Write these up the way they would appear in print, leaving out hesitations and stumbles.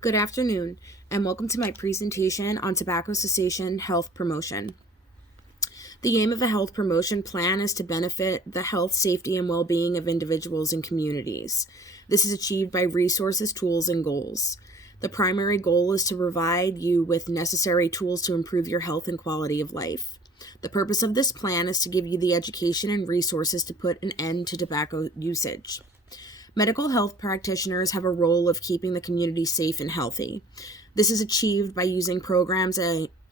Good afternoon, and welcome to my presentation on tobacco cessation health promotion. The aim of a health promotion plan is to benefit the health, safety, and well-being of individuals and communities. This is achieved by resources, tools, and goals. The primary goal is to provide you with necessary tools to improve your health and quality of life. The purpose of this plan is to give you the education and resources to put an end to tobacco usage. Medical health practitioners have a role of keeping the community safe and healthy. This is achieved by using programs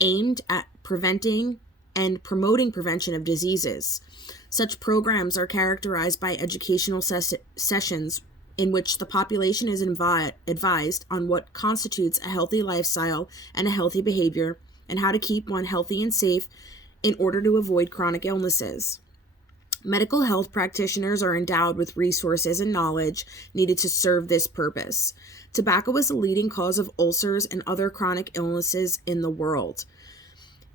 aimed at preventing and promoting prevention of diseases. Such programs are characterized by educational sessions in which the population is advised on what constitutes a healthy lifestyle and a healthy behavior, and how to keep one healthy and safe in order to avoid chronic illnesses. Medical health practitioners are endowed with resources and knowledge needed to serve this purpose. Tobacco is the leading cause of ulcers and other chronic illnesses in the world.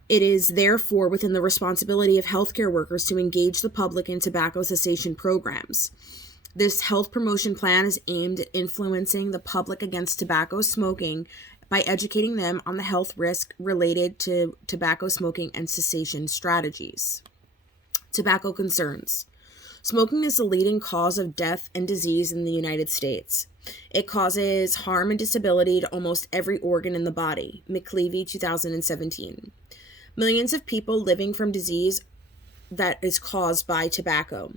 It is therefore within the responsibility of healthcare workers to engage the public in tobacco cessation programs. This health promotion plan is aimed at influencing the public against tobacco smoking by educating them on the health risk related to tobacco smoking and cessation strategies. Tobacco concerns. Smoking is the leading cause of death and disease in the United States. It causes harm and disability to almost every organ in the body. McLeavy, 2017. Millions of people living from disease that is caused by tobacco.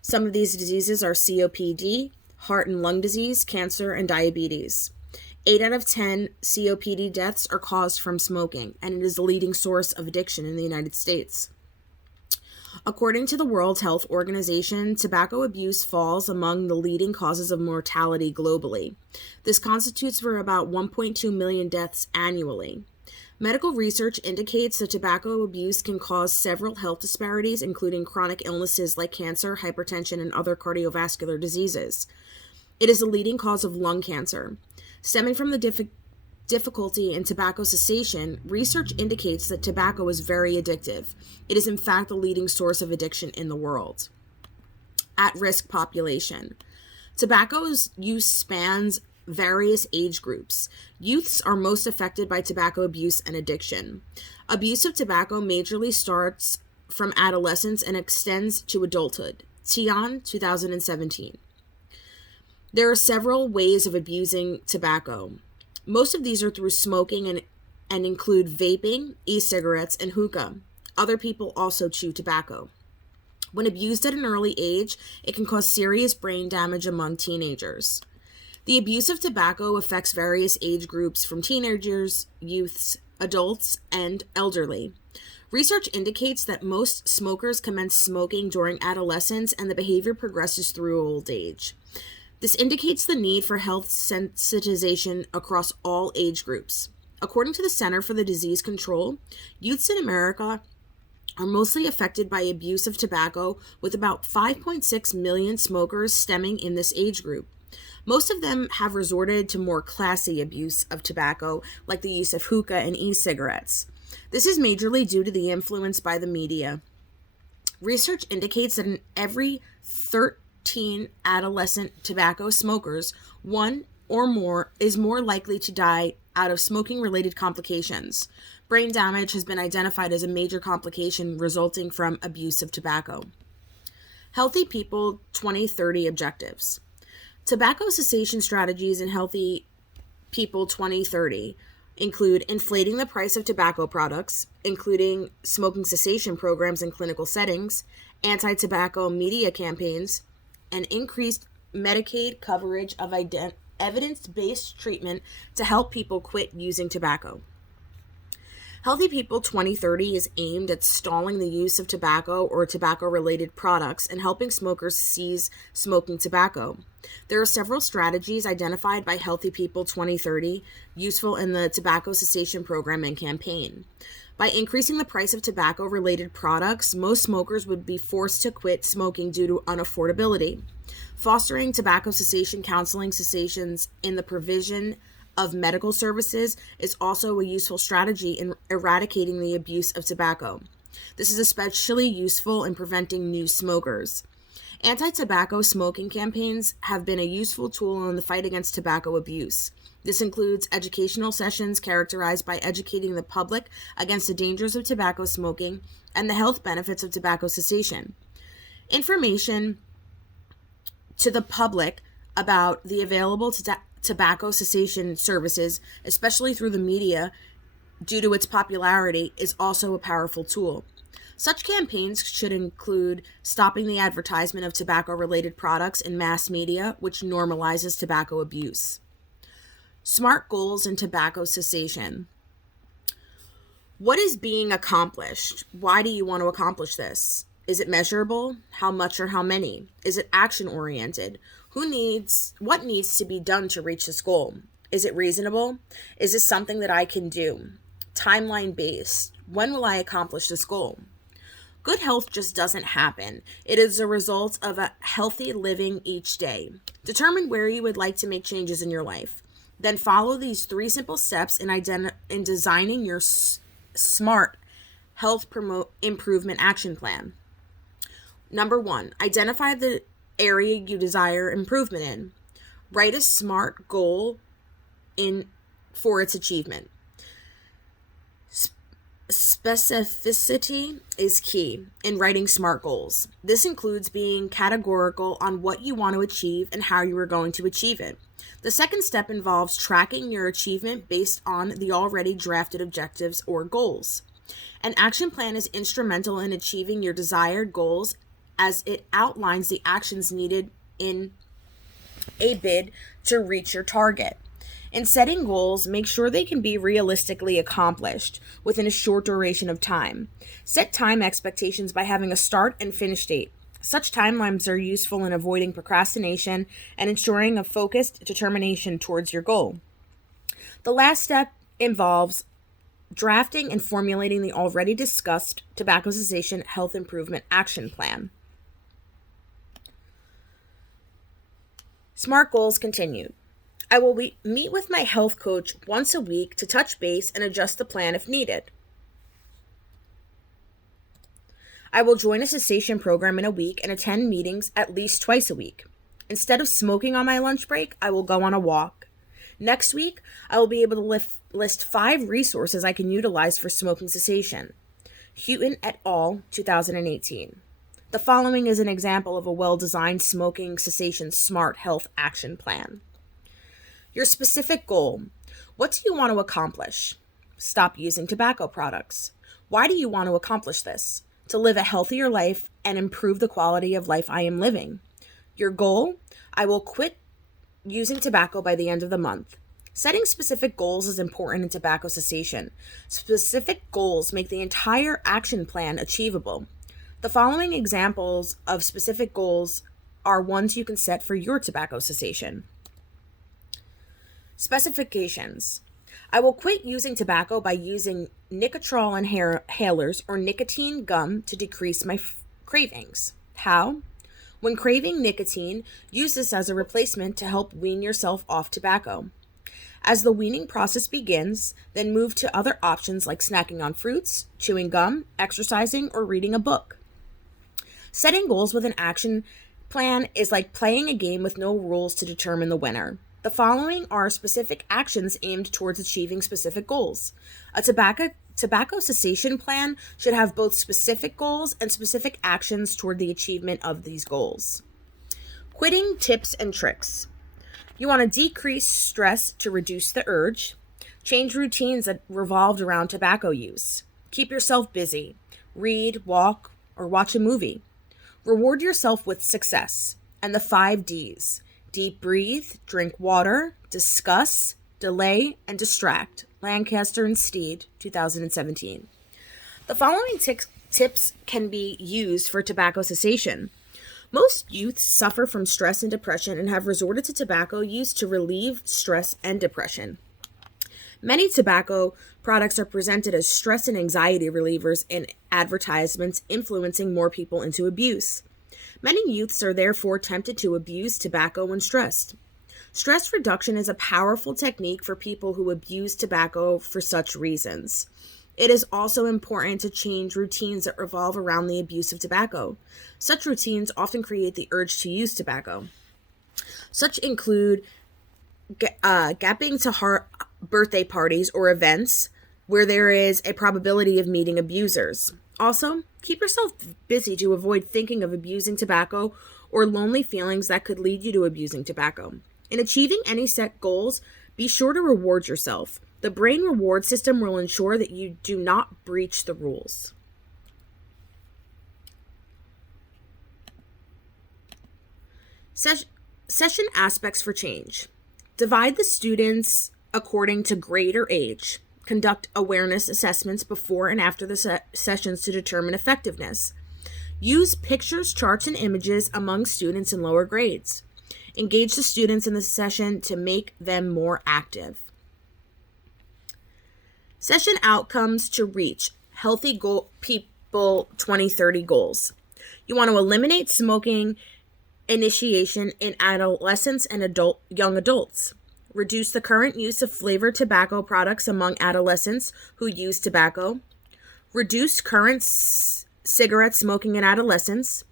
Some of these diseases are COPD, heart and lung disease, cancer, and diabetes. 8 out of 10 COPD deaths are caused from smoking, and it is the leading source of addiction in the United States. According to the World Health Organization, tobacco abuse falls among the leading causes of mortality globally. This constitutes for about 1.2 million deaths annually. Medical research indicates that tobacco abuse can cause several health disparities, including chronic illnesses like cancer, hypertension, and other cardiovascular diseases. It is the leading cause of lung cancer. Stemming from the difficulty in tobacco cessation, research indicates that tobacco is very addictive. It is in fact the leading source of addiction in the world. At-risk population. Tobacco's use spans various age groups. Youths are most affected by tobacco abuse and addiction. Abuse of tobacco majorly starts from adolescence and extends to adulthood. Tian, 2017. There are several ways of abusing tobacco. Most of these are through smoking and include vaping, e-cigarettes, and hookah. Other people also chew tobacco. When abused at an early age, it can cause serious brain damage among teenagers. The abuse of tobacco affects various age groups from teenagers, youths, adults, and elderly. Research indicates that most smokers commence smoking during adolescence and the behavior progresses through old age. This indicates the need for health sensitization across all age groups. According to the Center for the Disease Control, youths in America are mostly affected by abuse of tobacco, with about 5.6 million smokers stemming in this age group. Most of them have resorted to more classy abuse of tobacco, like the use of hookah and e-cigarettes. This is majorly due to the influence by the media. Research indicates that in every 13 adolescent tobacco smokers, one or more is more likely to die out of smoking-related complications. Brain damage has been identified as a major complication resulting from abuse of tobacco. Healthy People 2030 Objectives. Tobacco cessation strategies in Healthy People 2030 include inflating the price of tobacco products, including smoking cessation programs in clinical settings, anti-tobacco media campaigns, and increased Medicaid coverage of evidence-based treatment to help people quit using tobacco. Healthy People 2030 is aimed at stalling the use of tobacco or tobacco-related products and helping smokers cease smoking tobacco. There are several strategies identified by Healthy People 2030 useful in the tobacco cessation program and campaign. By increasing the price of tobacco-related products, most smokers would be forced to quit smoking due to unaffordability. Fostering tobacco cessation counseling cessations in the provision of medical services is also a useful strategy in eradicating the abuse of tobacco. This is especially useful in preventing new smokers. Anti-tobacco smoking campaigns have been a useful tool in the fight against tobacco abuse. This includes educational sessions characterized by educating the public against the dangers of tobacco smoking and the health benefits of tobacco cessation. Information to the public about the available tobacco cessation services, especially through the media, due to its popularity, is also a powerful tool. Such campaigns should include stopping the advertisement of tobacco-related products in mass media, which normalizes tobacco abuse. SMART goals in tobacco cessation. What is being accomplished? Why do you want to accomplish this? Is it measurable? How much or how many? Is it action-oriented? What needs to be done to reach this goal? Is it reasonable? Is this something that I can do? Timeline-based. When will I accomplish this goal? Good health just doesn't happen. It is a result of a healthy living each day. Determine where you would like to make changes in your life. Then follow these 3 simple steps in designing your SMART health improvement action plan. Number 1, identify the area you desire improvement in. Write a SMART goal for its achievement. Specificity is key in writing SMART goals. This includes being categorical on what you want to achieve and how you are going to achieve it. The second step involves tracking your achievement based on the already drafted objectives or goals. An action plan is instrumental in achieving your desired goals as it outlines the actions needed in a bid to reach your target. In setting goals, make sure they can be realistically accomplished within a short duration of time. Set time expectations by having a start and finish date. Such timelines are useful in avoiding procrastination and ensuring a focused determination towards your goal. The last step involves drafting and formulating the already discussed tobacco cessation health improvement action plan. SMART goals continued. I will meet with my health coach once a week to touch base and adjust the plan if needed. I will join a cessation program in a week and attend meetings at least twice a week. Instead of smoking on my lunch break, I will go on a walk. Next week, I will be able to list 5 resources I can utilize for smoking cessation. Houghton et al., 2018. The following is an example of a well-designed smoking cessation SMART health action plan. Your specific goal. What do you want to accomplish? Stop using tobacco products. Why do you want to accomplish this? To live a healthier life and improve the quality of life I am living. Your goal? I will quit using tobacco by the end of the month. Setting specific goals is important in tobacco cessation. Specific goals make the entire action plan achievable. The following examples of specific goals are ones you can set for your tobacco cessation. Specifications. I will quit using tobacco by using Nicotrol inhalers or nicotine gum to decrease my cravings. How? When craving nicotine, use this as a replacement to help wean yourself off tobacco. As the weaning process begins, then move to other options like snacking on fruits, chewing gum, exercising, or reading a book. Setting goals with an action plan is like playing a game with no rules to determine the winner. The following are specific actions aimed towards achieving specific goals. A tobacco cessation plan should have both specific goals and specific actions toward the achievement of these goals. Quitting tips and tricks. You want to decrease stress to reduce the urge. Change routines that revolved around tobacco use. Keep yourself busy. Read, walk, or watch a movie. Reward yourself with success. And the 5 Ds. Deep breathe, drink water, discuss, delay, and distract. Lancaster and Steed, 2017. The following tips can be used for tobacco cessation. Most youth suffer from stress and depression and have resorted to tobacco use to relieve stress and depression. Many tobacco products are presented as stress and anxiety relievers in advertisements, influencing more people into abuse. Many youths are therefore tempted to abuse tobacco when stressed. Stress reduction is a powerful technique for people who abuse tobacco for such reasons. It is also important to change routines that revolve around the abuse of tobacco. Such routines often create the urge to use tobacco. Such include gapping to birthday parties or events where there is a probability of meeting abusers. Also, keep yourself busy to avoid thinking of abusing tobacco or lonely feelings that could lead you to abusing tobacco. In achieving any set goals, be sure to reward yourself. The brain reward system will ensure that you do not breach the rules. Session aspects for change. Divide the students according to grade or age. Conduct awareness assessments before and after the sessions to determine effectiveness. Use pictures, charts, and images among students in lower grades. Engage the students in the session to make them more active. Session outcomes to reach healthy people 2030 goals. You want to eliminate smoking initiation in adolescents and young adults. Reduce the current use of flavored tobacco products among adolescents who use tobacco. Reduce current cigarette smoking in adolescents.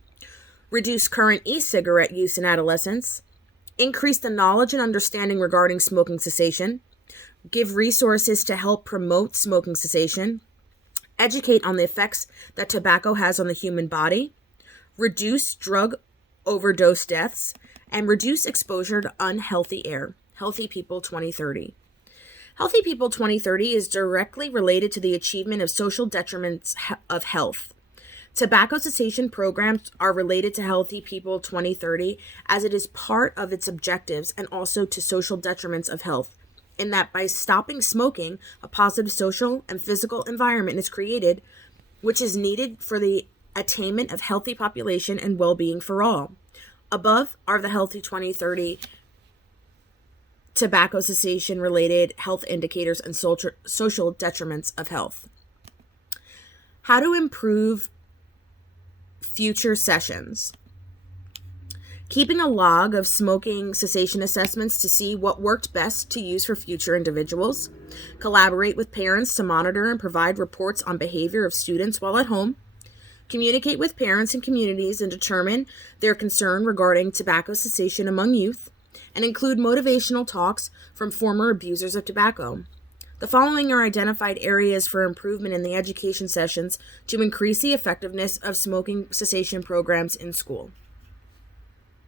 Reduce current e-cigarette use in adolescents. Increase the knowledge and understanding regarding smoking cessation. Give resources to help promote smoking cessation. Educate on the effects that tobacco has on the human body. Reduce drug overdose deaths, and reduce exposure to unhealthy air. Healthy People 2030. Healthy People 2030 is directly related to the achievement of social detriments of health. Tobacco cessation programs are related to Healthy People 2030 as it is part of its objectives and also to social detriments of health, in that by stopping smoking, a positive social and physical environment is created, which is needed for the attainment of healthy population and well-being for all. Above are the Healthy 2030 tobacco cessation related health indicators and social detriments of health. How to improve future sessions. Keeping a log of smoking cessation assessments to see what worked best to use for future individuals. Collaborate with parents to monitor and provide reports on behavior of students while at home. Communicate with parents and communities and determine their concern regarding tobacco cessation among youth, and include motivational talks from former abusers of tobacco. The following are identified areas for improvement in the education sessions to increase the effectiveness of smoking cessation programs in school.